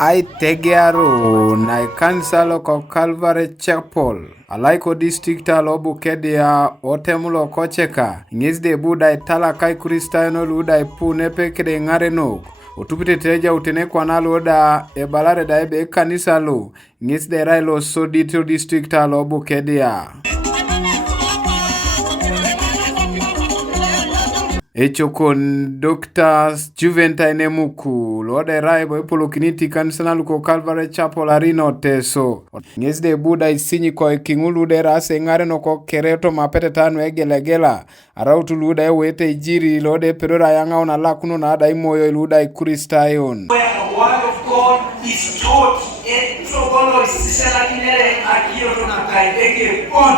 Aitegearo na Ekanisalo ko Calvary Chapel alaiko district alobu kedia otemulo kocheka ngizde buda itala kai kristaino luda ipune pekede ngareno otupite teja utene kwa naloda ebalare da ebe Ekanisalo ngizde railo sodito district alobu kedia Echokon Dr. Juventaine Muku Lode Raibo Epolokiniti Kanisana ko Calvary Chapel Arino Teso Ngesde Buda isinyi ko kingulu de rase ngare no ko kereto mapete tanu egelegela arautu luda ewete ijiri lode perora yanga ona lakuno na ada imoyo iluda ikuristayon. Where the word of God is taught Aitopolorit Isirigin akio tunakaideke on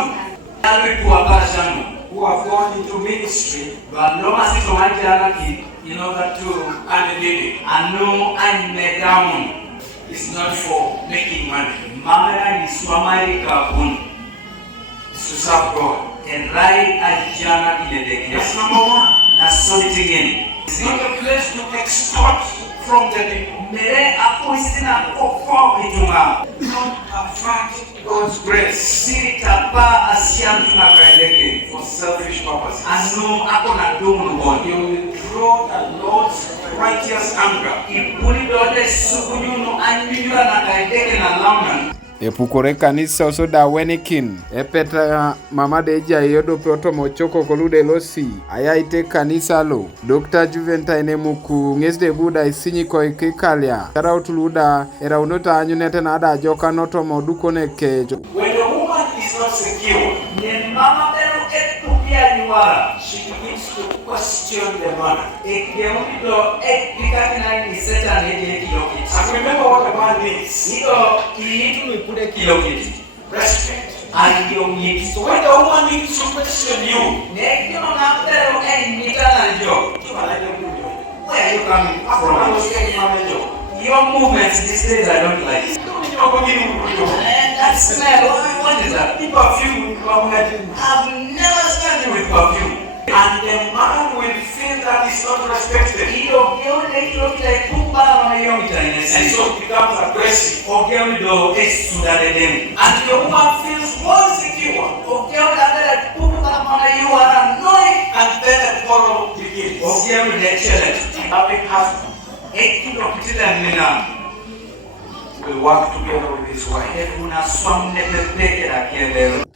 alwi kuwakashano who have gone into ministry but no Aisac in order to earn a living. And no, I'm down. It's not for making money. Mamera is America to serve God and right at Jana in the That's number one. That's solitude. It's not a place to extort from the people. Mere apostina offer ituma. Don't affect God's grace. Sitapa asian tunakaendeke for selfish purposes. And no akona domo God. You will draw the Lord's righteous anger. Ipuli dode sukunyuno anyuwa nakaendeke na launa. Epukore kanisa osoda wenikin epeta mamade eja yodo peoto mochoko kolude losi ayaite Kanisalo Dr. Juventaine Muku ngesde buda isinyi ko ikikalia karautuluda era unota anyunete na ada joka noto moduko nekejo. When the woman is not secure, then mama etupia niwara, she begins to question the man. Ekeundo ekikakina ni Satan ekilokiti. And remember what the man means. Niko ilitu nipule kilokiti. Respect. And you need. So when the woman needs to question you, nekyo nampero nitana jo. Where are you coming from? I was saying manager. Your movements these days I don't like. And that's what is that? The perfume. I've never started with perfume. And the man will feel that he's not respected. And so it becomes aggressive. And the woman feels more secure. And then the quarrel begins. Having husband. Will work together with his wife.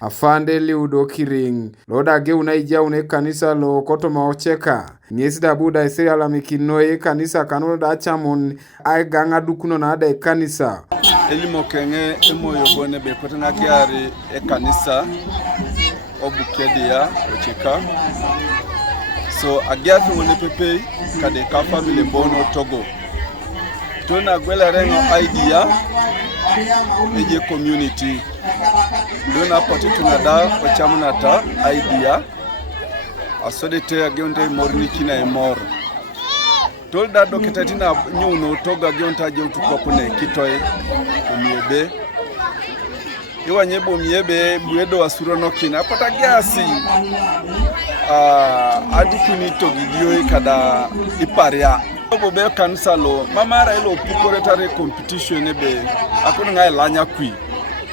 Afande liudokiring loda ge unaija une kanisa lo koto maocheka nyesida buda isiri alamikinoe kanisa kanono da chamon ai ganga dukuno na ada kanisa elimo kenge emo yobone be kotana kiari kanisa obukedia ocheka so agiafi wone pepe kade ka family bono Togo tuna gwela rengo idea eje community dona poti tunada ochamunata idea asodete agonte morni kina emor tolda dokitatina nyuno toga gonta je utukopune kitoy omiebe iwanyebo miebe buedo asuro nokina pata gasi adikuni togidio kada iparia obobe Kanisalo mamara ilo pukoretare competition ebe akuna ngai lanya kwi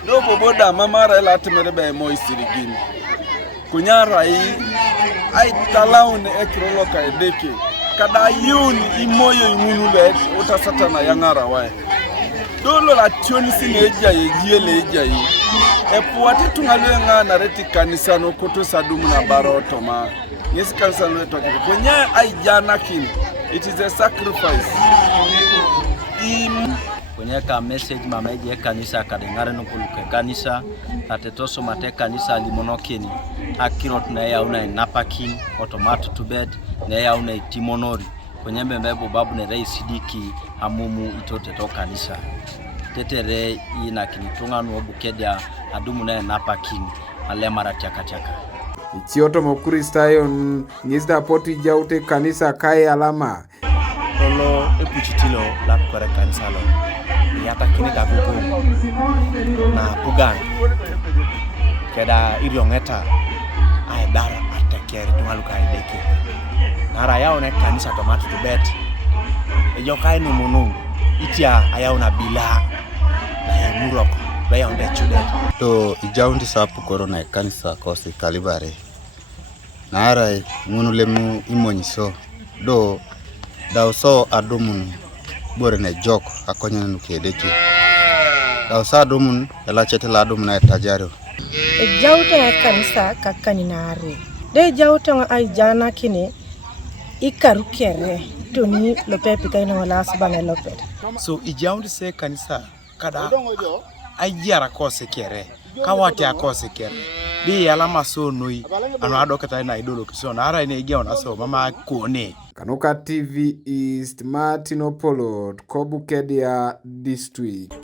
do boboda mamara ila temerebe mo Isirigin kunyara ai talaun ekroloka edeke kada yun imoyo imunule utasata na yangara wae dolo la tioni sineja yejiele eja epuate tungalenga na reti Kanisano koto sadumu na barotoma yes Kanisalo toke kunya ai Janakin. It is a sacrifice. Kunyeka message mamaji Ekanisa kadengare no kuluke kanisa atetoso mate kanisa limonokeni akirot na ya una napakin automato to bed na ya una timonori kunyembe mbebo babu ne rei sidiki hamumu itote to kanisa tetere ina kinitunga no bukedia adumu na napakin alemara chaka Ichioto mokuristayon ngizda poti jaute kanisa kai alama Olo epuchitilo la kore Kanisalo yata kini dabugo na pugan keda iriongeta ai dara atekere tungaluka ideke nara yao ne kanisa tomatu to bet ejokai no munu itia ayauna bila na murok baya onde chudet to ijaundi sapu korona Ekanisa kosi kalibare nara ngunu lemu imonyiso do dawso adumun borene jok akonya nukedeki dawsa adumun ela chetela adumun ay tajaro jawta Ekanisa kakani nare de jawta ay jana kini ikaru kere toni lopepe kaina wala sabana lopet so ijaundi se Ekanisa kada ayara kose kere kawati akose kere di alama so noi anu adokata na idolo kison ara ine igia ona so mama kone Kanoka TV East Martin Opolot Kobukedia District.